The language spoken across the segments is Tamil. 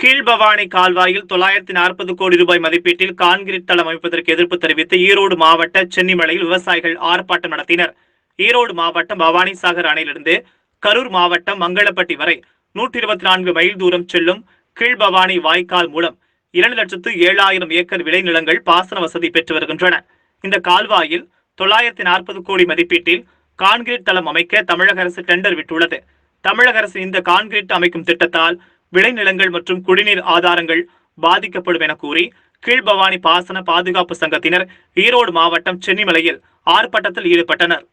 கீழ்பவானி கால்வாயில் தொள்ளாயிரத்தி நாற்பது கோடி ரூபாய் மதிப்பீட்டில் கான்கிரீட் தளம் அமைப்பதற்கு எதிர்ப்பு தெரிவித்து ஈரோடு மாவட்ட சென்னிமலையில் விவசாயிகள் ஆர்ப்பாட்டம் நடத்தினர். ஈரோடு மாவட்டம் பவானி சாகர் அணையிலிருந்து கரூர் மாவட்டம் மங்களப்பட்டி வரை நூற்றி இருபத்தி நான்கு மைல் தூரம் செல்லும் கீழ்பவானி வாய்க்கால் மூலம் இரண்டு லட்சத்து ஏழாயிரம் ஏக்கர் விளைநிலங்கள் பாசன வசதி பெற்று வருகின்றன. இந்த கால்வாயில் தொள்ளாயிரத்தி நாற்பது கோடி மதிப்பீட்டில் கான்கிரீட் தளம் அமைக்க தமிழக அரசு டெண்டர் விட்டுள்ளது. தமிழக அரசு இந்த கான்கிரீட் அமைக்கும் திட்டத்தால் விளைநிலங்கள் மற்றும் குடிநீர் ஆதாரங்கள் பாதிக்கப்படும் என கூறி கீழ்பவானி பாசன பாதுகாப்பு சங்கத்தினர் ஈரோடு மாவட்டம் சென்னிமலையில் ஆர்ப்பாட்டத்தில் ஈடுபட்டனர்.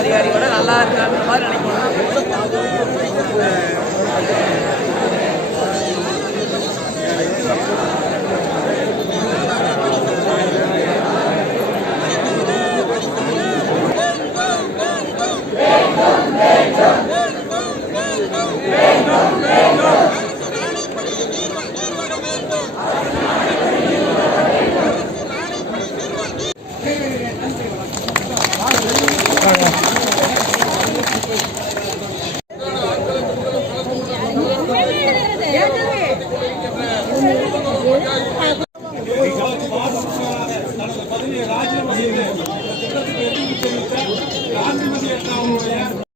அதிகாரியோட நல்லா இருக்கான்ற மாதிரி நினைக்கிறேன். Yeah, no, yeah.